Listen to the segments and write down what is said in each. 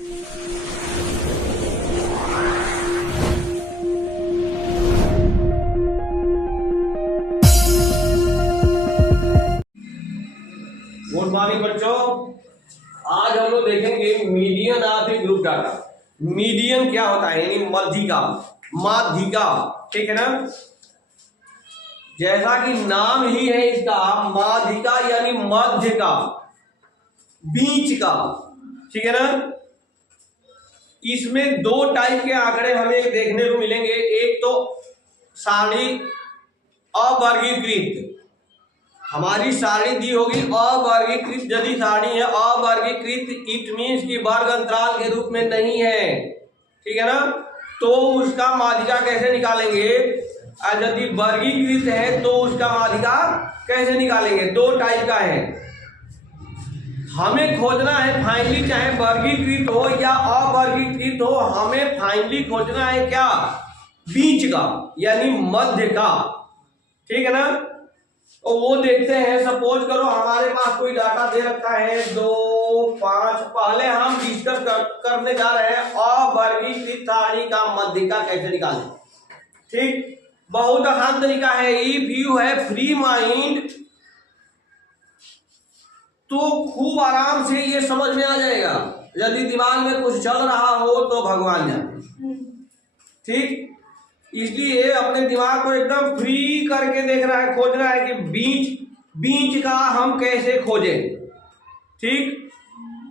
Good morning बच्चों, आज हम लोग देखेंगे median of A group data. Median क्या होता है, यानी माध्यिका। माध्यिका, ठीक है ना। जैसा कि नाम ही है इसका, माध्यिका यानी मध्य का, बीच का, ठीक है ना। इसमें दो टाइप के आंकड़े हमें देखने को मिलेंगे। एक तो सारणी अवर्गीकृत, हमारी सारणी दी होगी अवर्गीकृत। यदि सारणी है अवर्गीकृत, इट मीन्स कि वर्ग अंतराल के रूप में नहीं है, ठीक है ना। तो उसका माध्यिका कैसे निकालेंगे। और यदि वर्गीकृत है तो उसका माध्यिका कैसे निकालेंगे। दो टाइप का है, हमें खोजना है फाइनली, चाहे वर्गीकृत हो या अवर्गीकृत हो, हमें फाइनली खोजना है क्या, बीच का यानी मध्य का, ठीक है ना। तो वो देखते हैं। सपोज करो हमारे पास कोई डाटा दे रखा है 2, 5। पहले हम डिस्कस करने जा रहे हैं अवर्गीकृत सारणी का माध्यिका कैसे निकालें। ठीक, बहुत आसान तरीका है। इफ यू है फ्री माइंड तो खूब आराम से ये समझ में आ जाएगा। यदि दिमाग में कुछ चल रहा हो तो भगवान जाने, ठीक। इसलिए अपने दिमाग को एकदम फ्री करके देख रहा है, खोज रहा है कि बीच का हम कैसे खोजें, ठीक।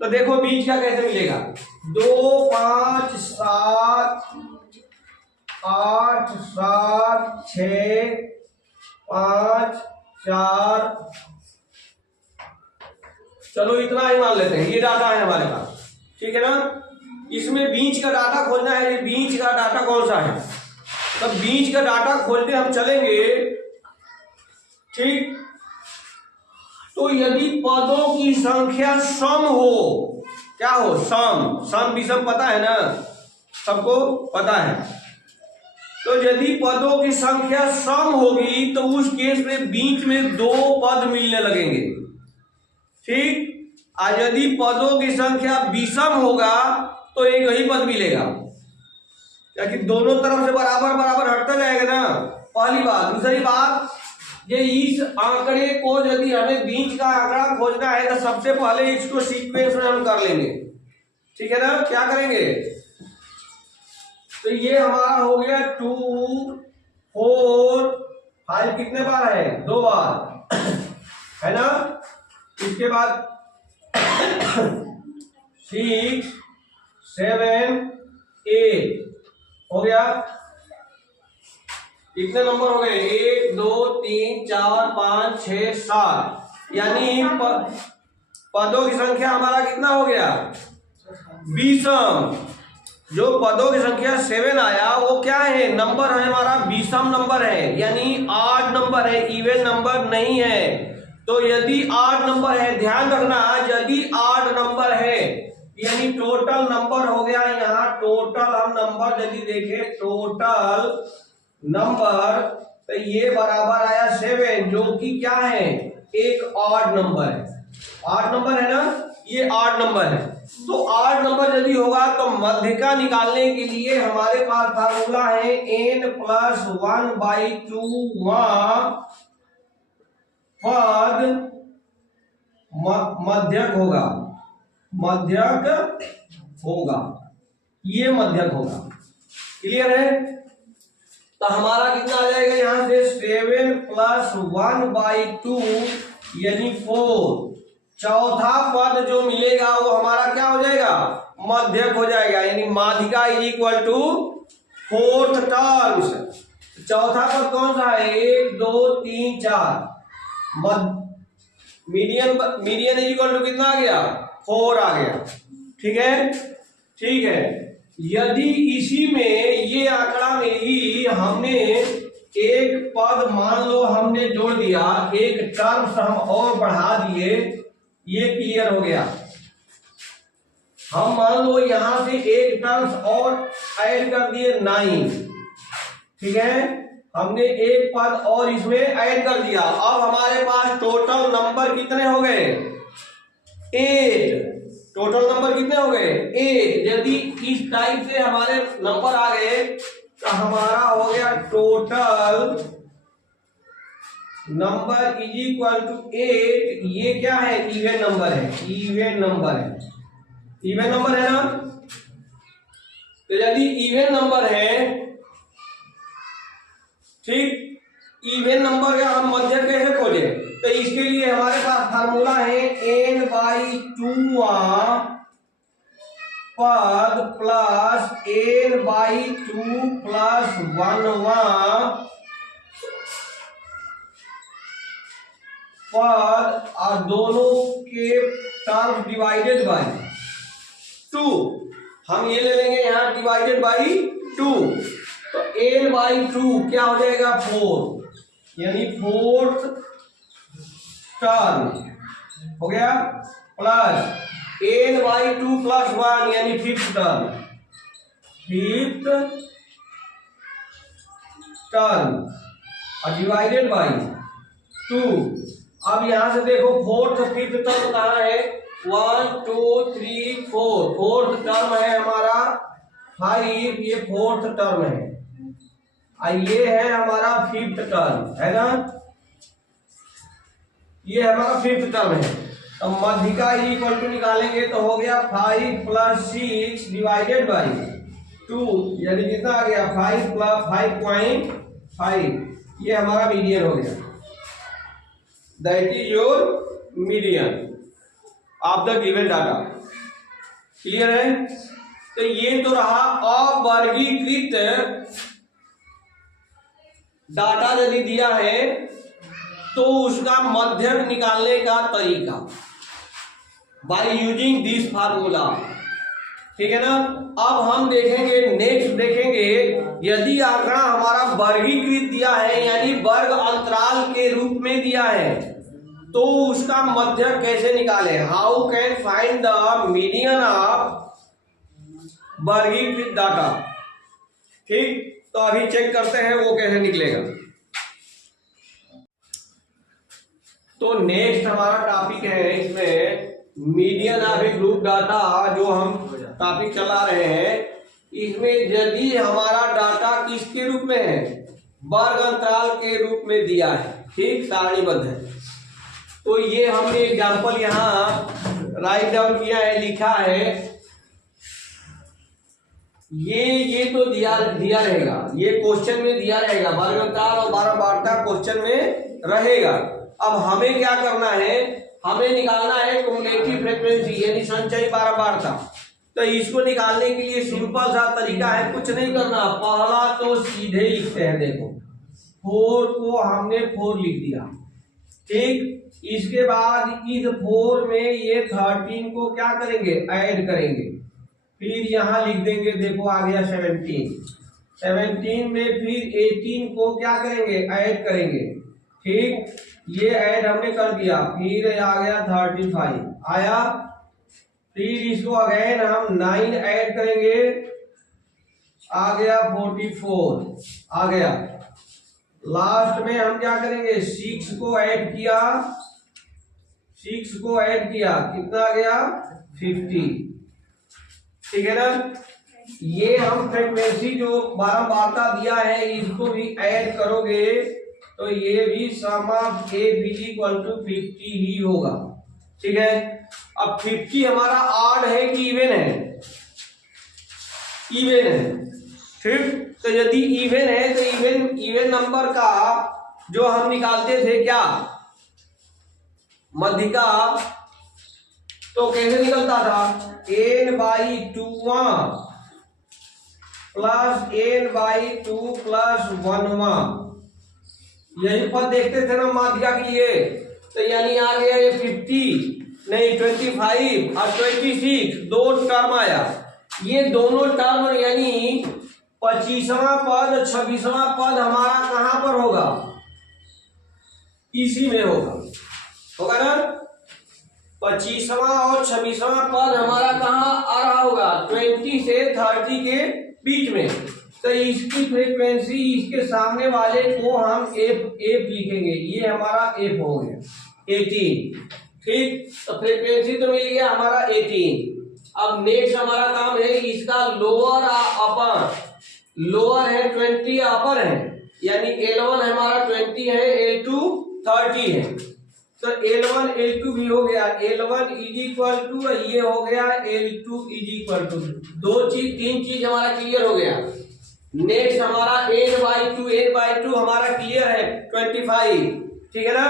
तो देखो बीच का कैसे मिलेगा। 2, 5, 7, 8, 7, 6, 5, 4, चलो इतना ही मान लेते हैं। ये डाटा है हमारे पास, ठीक है ना। इसमें बीच का डाटा खोजना है। ये बीच का डाटा कौन सा है, तब बीच का डाटा खोजने हम चलेंगे, ठीक। तो यदि पदों की संख्या सम हो, क्या हो, सम विषम पता है ना, सबको पता है। तो यदि पदों की संख्या सम होगी तो उस केस में बीच में 2 पद मिलने लगेंगे, ठीक। और यदि पदों की संख्या विषम होगा तो एक ही पद मिलेगा, क्योंकि दोनों तरफ से बराबर बराबर हटता जाएगा ना, पहली बात। दूसरी बात, ये इस आंकड़े को यदि हमें बीच का आंकड़ा खोजना है तो सबसे पहले इसको सीक्वेंस में हम कर लेंगे, ठीक है ना। क्या करेंगे, तो ये हमारा हो गया 2, 4, 5 कितने बार है, 2 बार है ना। इसके बाद 6, 7, 8 हो गया। कितने नंबर हो गए, 1, 2, 3, 4, 5, 6, 7। यानी पदों की संख्या हमारा कितना हो गया, विषम। जो पदों की संख्या 7 आया वो क्या है, नंबर है हमारा, विषम नंबर है, यानी 8 नंबर है, इवन नंबर नहीं है। तो यदि 8 नंबर है, ध्यान रखना, यदि 8 नंबर है यानी टोटल नंबर हो गया। यहाँ टोटल हम नंबर यदि देखें, टोटल नंबर, तो ये बराबर आया 7, जो कि क्या है, एक ऑड नंबर है। 8 नंबर है ना, ये 8 नंबर है। तो 8 नंबर यदि होगा तो माध्यिका निकालने के लिए हमारे पास फार्मूला है n+1/2 पद मध्यक होगा, ये मध्यक होगा। क्लियर है। तो हमारा कितना आ जाएगा, यहां से 7+1/2 यानी 4। चौथा पद जो मिलेगा वो हमारा क्या हो जाएगा, मध्यक हो जाएगा, यानी माध्यिका = 4th टर्म्स। चौथा पद कौन सा है, 1, 2, 3, 4। मीडियन कितना आ गया, 4 आ गया, ठीक है। ठीक है, यदि इसी में ये आंकड़ा में ही हमने एक पद मान लो हमने जोड़ दिया, एक टर्म्स हम और बढ़ा दिए, ये क्लियर हो गया। हम मान लो यहां से एक टर्म्स और ऐड कर दिए 9, ठीक है। हमने एक पद और इसमें ऐड कर दिया। अब हमारे पास टोटल नंबर कितने हो गए, 8। टोटल नंबर कितने हो गए 8। यदि इस टाइप से हमारे नंबर आ गए तो हमारा हो गया total number is equal to 8। ये क्या है इवन नंबर है, इवन नंबर है, इवन नंबर है ना। तो यदि इवन नंबर है, ठीक, इवन नंबर का हम मध्य कैसे खोजे, तो इसके लिए हमारे पास फार्मूला है n/2 पद प्लस n/2 प्लस 1 पद और दोनों के टर्म डिवाइडेड बाई 2। हम ये ले लेंगे यहां डिवाइडेड बाई 2, तो n/2 क्या हो जाएगा 4, यानी फोर्थ टर्म हो गया, प्लस n/2 प्लस 1 यानी फिफ्थ टर्म, फिफ्थ टर्म और डिवाइडेड बाई 2। अब यहां से देखो फोर्थ फिफ्थ टर्म कहां है, 1 2 3 4, फोर्थ टर्म है हमारा 5, ये फोर्थ टर्म है और ये है हमारा फिफ्थ टर्म है ना, ये हमारा फिफ्थ टर्म है। तो मध्यिका इक्वल टू निकालेंगे तो हो गया 5 प्लस 6 डिवाइडेड बाई 2, यानी कितना आ गया 5 प्लस 5.5, ये हमारा मीडियन हो गया, that is your median of the given data. Clear है। तो ये तो रहा अवर्गीकृत डाटा यदि दिया है तो उसका मध्यक निकालने का तरीका बाय यूजिंग दिस फार्मूला, ठीक है ना। अब हम देखेंगे, नेक्स्ट देखेंगे, यदि आंकड़ा हमारा वर्गीकृत दिया है यानी वर्ग अंतराल के रूप में दिया है तो उसका मध्यक कैसे निकालें, how can find the median of वर्गीकृत डाटा। ठीक, तो अभी चेक करते हैं वो कैसे निकलेगा। तो नेक्स्ट हमारा टॉपिक है, इसमें median of A group data जो हम टॉपिक चला रहे हैं, इसमें यदि हमारा डाटा किसके रूप में है, वर्ग अंतराल के रूप में दिया है, ठीक, सारणीबद्ध है। तो ये हमने एग्जांपल यहाँ राइट डाउन किया है, लिखा है, ये तो दिया रहेगा, ये क्वेश्चन में दिया रहेगा, वर्ग अंतराल और बारंबारता क्वेश्चन में रहेगा। अब हमें क्या करना है, हमें निकालना है क्युमुलेटिव फ्रीक्वेंसी यानी संचयी बारंबारता। तो इसको निकालने के लिए सिंपल सा तरीका है, कुछ नहीं करना, पहला तो सीधे लिखते हैं, देखो 4 को हमने 4 लिख दिया, ठीक, इसके बाद इस 4 में ये 13 को क्या करेंगे, ऐड करेंगे, फिर यहां लिख देंगे, देखो आ गया 17 में फिर 18 को क्या करेंगे, ऐड करेंगे, ठीक, ये ऐड हमने कर दिया, फिर आ गया 35 आया, फिर इसको अगेन हम 9 ऐड करेंगे, आ गया 44 आ गया, लास्ट में हम क्या करेंगे 6 को ऐड किया, 6 को ऐड किया, कितना आ गया 50, ठीक है ना। ये हम फ्रीक्वेंसी जो बारंबारता दिया है इसको भी ऐड करोगे तो ये भी sum of A B equal to 50 ही होगा, ठीक है। अब 50 हमारा ऑड है कि इवन है, इवन है, ठीक। तो यदि इवन है तो इवन नंबर का जो हम निकालते थे क्या, मध्यिका, तो कैसे निकलता था, n/2 प्लस n/2 प्लस 1, यही पद देखते थे ना माध्यिका के लिए। तो यानी आ गया ये 50 नहीं 25 और 26, 2 टर्म आया, ये दोनों टर्म यानी 25वां पद 26वां पद हमारा कहां पर होगा, इसी में होगा ना। 25वां और 26वां पद हमारा कहां आ रहा होगा, 20 से 30 के बीच में। तो इसकी फ्रीक्वेंसी, इसके सामने वाले को हम एफ लिखेंगे, ये हमारा एफ हो गया 18, ठीक, तो फ्रीक्वेंसी तो मिल गया हमारा 18। अब नेक्स्ट हमारा काम है इसका लोअर अपर, लोअर है 20, अपर है यानी L1 हमारा 20 है, L2 30 है। तो L1 L2 भी हो गया, L1 इज इक्वल टू ये हो गया L2 इज इक्वल टू, तीन चीज हमारा क्लियर हो गया। नेक्स्ट हमारा n/2 हमारा क्लियर है 25, ठीक है ना।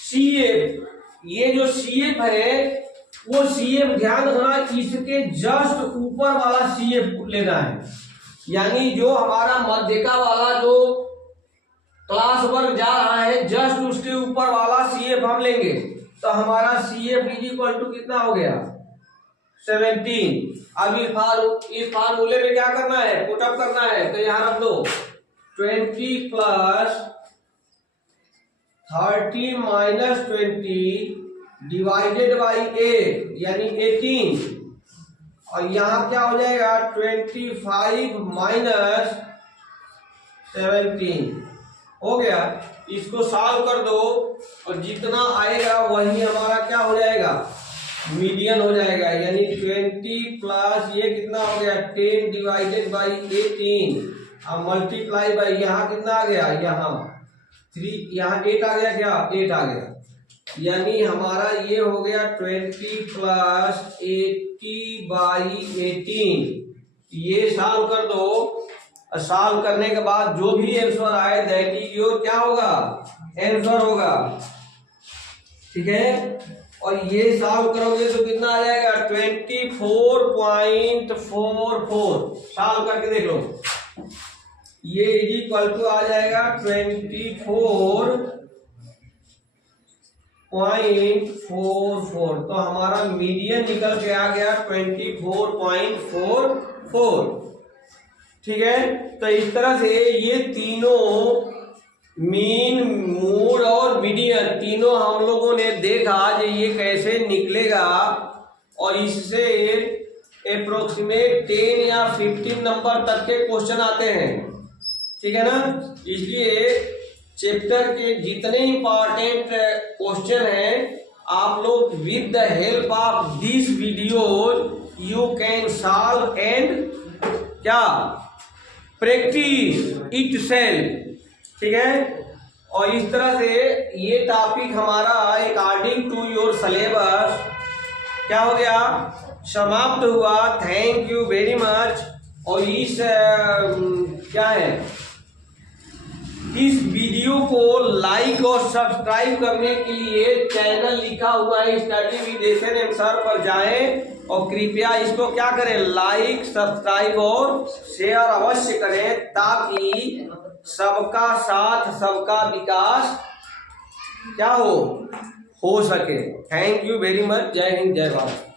CF, ये जो CF है वो CF ध्यान रखना, इसके जस्ट ऊपर वाला CF लेना है, यानी जो हमारा मध्यका वाला जो क्लास वर्ग जा रहा है जस्ट उसके ऊपर वाला CF हम लेंगे। तो हमारा CF इज इक्वल टू कितना हो गया 17। अब इस फार्मूले में क्या करना है, पुटअप करना है, तो यहां रख दो 20 प्लस 30 माइनस 20 डिवाइडेड बाई 8 यानी 18, और यहां क्या हो जाएगा 25 माइनस 17 हो गया। इसको सॉल्व कर दो और जितना आएगा वही हमारा क्या हो जाएगा, मीडियन हो जाएगा, यानी 20 प्लस ये कितना हो गया 10 डिवाइडेड बाई 18, अब मल्टीप्लाई बाई यहाँ कितना आ गया, यहाँ 3, यहाँ 8 आ गया, क्या 8 आ गया, यानी हमारा ये हो गया 20 प्लस 80 बाई 18। ये सॉल्व कर दो, सॉल्व करने के बाद जो भी आंसर आए दैट इज योर क्या होगा, आंसर होगा, ठीक है। और ये सॉल्व करोगे तो कितना आ जाएगा 24.44, सॉल्व करके देख लो, ये इज इक्वल टू आ जाएगा 24.44, तो हमारा मीडियन निकल के आ गया 24.44, ठीक है। तो इस तरह से ये तीनों मीन, मोड और मीडियन तीनों हम लोगों ने देखा जो ये कैसे निकलेगा, और इससे अप्रोक्सीमेट 10 या 15 नंबर तक के क्वेश्चन आते हैं, ठीक है ना। इसलिए चैप्टर के जितने इंपॉर्टेंट क्वेश्चन हैं आप लोग with the help of this video you can solve and क्या प्रैक्टिस इट सेल्फ, ठीक है। और इस तरह से ये टॉपिक हमारा अकॉर्डिंग टू योर सिलेबस क्या हो गया, समाप्त हुआ। Thank you very much. और इस क्या है, इस वीडियो को लाइक और सब्सक्राइब करने के लिए चैनल लिखा हुआ है study with S N M sir पर जाएं और कृपया इसको क्या करें, लाइक सब्सक्राइब और शेयर अवश्य करें, ताकि सबका साथ सबका विकास क्या हो सके। Thank you very much. जय हिंद, जय भारत।